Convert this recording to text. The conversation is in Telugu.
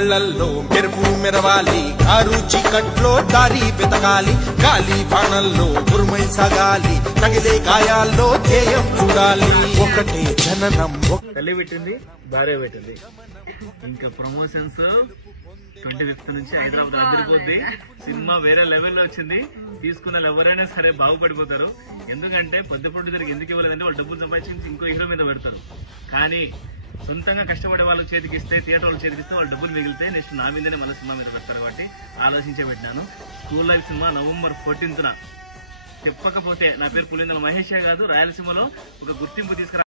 కళ్ళల్లో మెరుపు మెరవాలి, కారు చీకట్లో దారి వెతకాలి, గాలి బాణల్లో గురుమై సాగాలి, తగిలే గాయాల్లో ధ్యేయం చూడాలి. ఒకటే జననం తల్లి పెట్టింది, భార్య పెట్టింది. ఇంకా ప్రమోషన్స్ 25th నుంచి హైదరాబాద్ అదిరిపోద్ది. సినిమా వేరే లెవెల్లో వచ్చింది. తీసుకున్న ఎవరైనా సరే బాగుపడిపోతారు. ఎందుకంటే పెద్ద ప్రొడ్యూసర్కి ఎందుకు ఇవ్వలేదంటే వాళ్ళు డబ్బులు సంపాదించి ఇంకో హీరో మీద పెడతారు. కానీ సొంతంగా కష్టపడే వాళ్ళ చేతికి ఇస్తే, థియేటర్ వాళ్ళ చేతికి ఇస్తే వాళ్ళు డబ్బులు మిగిలితే నెక్స్ట్ నా మీదనే మళ్ళీ సినిమా మీద పెడతారు. కాబట్టి ఆలోచించే పెట్టినాను. School life cinema November 14th చెప్పకపోతే నా పేరు పులిందల మహేషే కాదు, రాయలసీమలో ఒక గుర్తింపు తీసుకురా.